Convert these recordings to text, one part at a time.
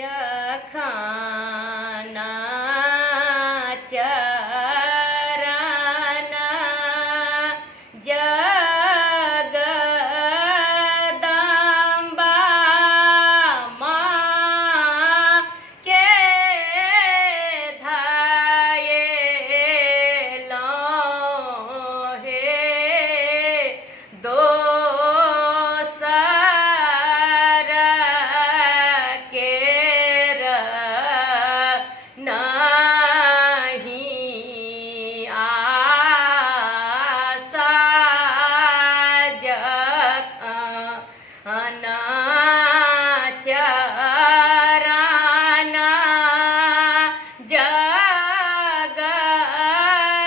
जखना चरण जगदम्बा माँ के धयेलौं हे दोसर केर नहीं आशा जखना चरण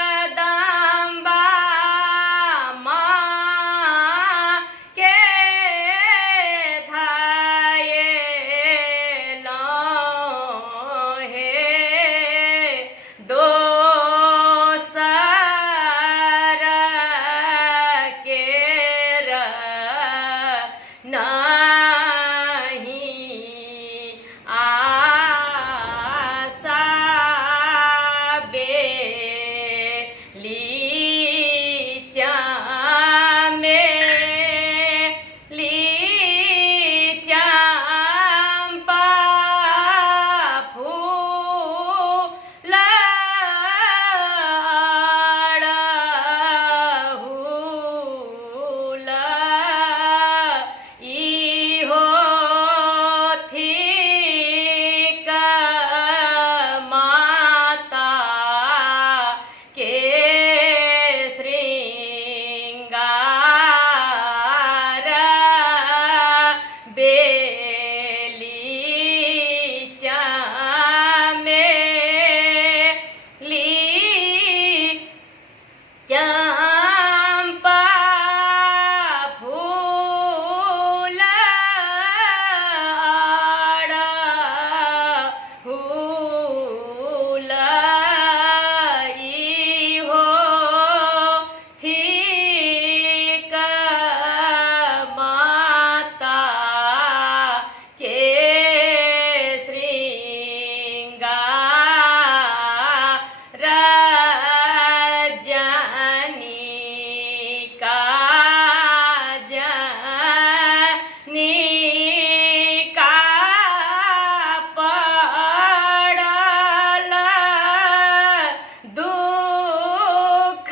जगदम्बा माँ के धयेलौं हे दोसर केर नहीं आशा चंपा फूल अड़हुल इहो थिक माता के श्रृंगार बेली चंपा फूल अड़हुल इहो थिक माता के श्रृंगार जनिका पड़ल दुख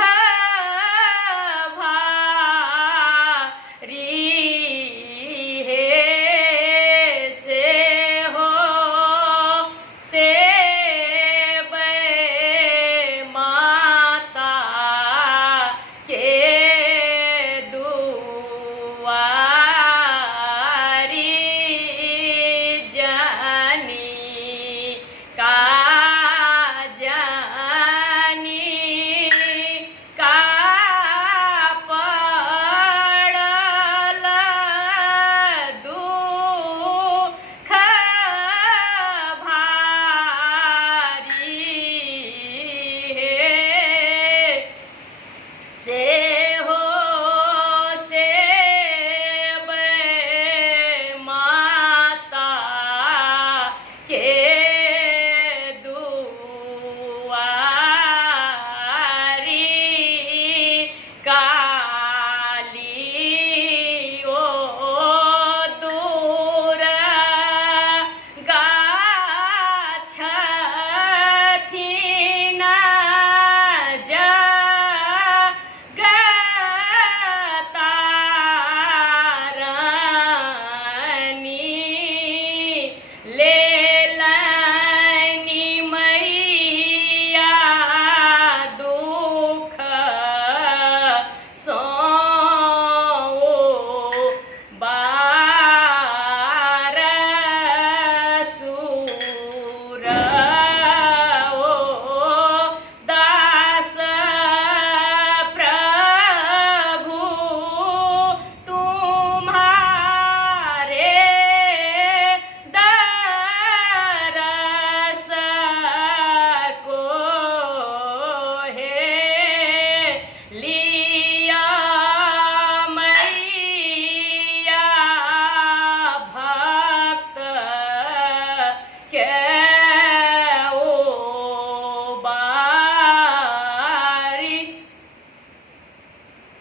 भारी हे से माता के दुआरी जनिका पड़ल दुख भारी हे से माता के दुआरी काली ओ दूर गाछथिन जगतारनी लेलन કે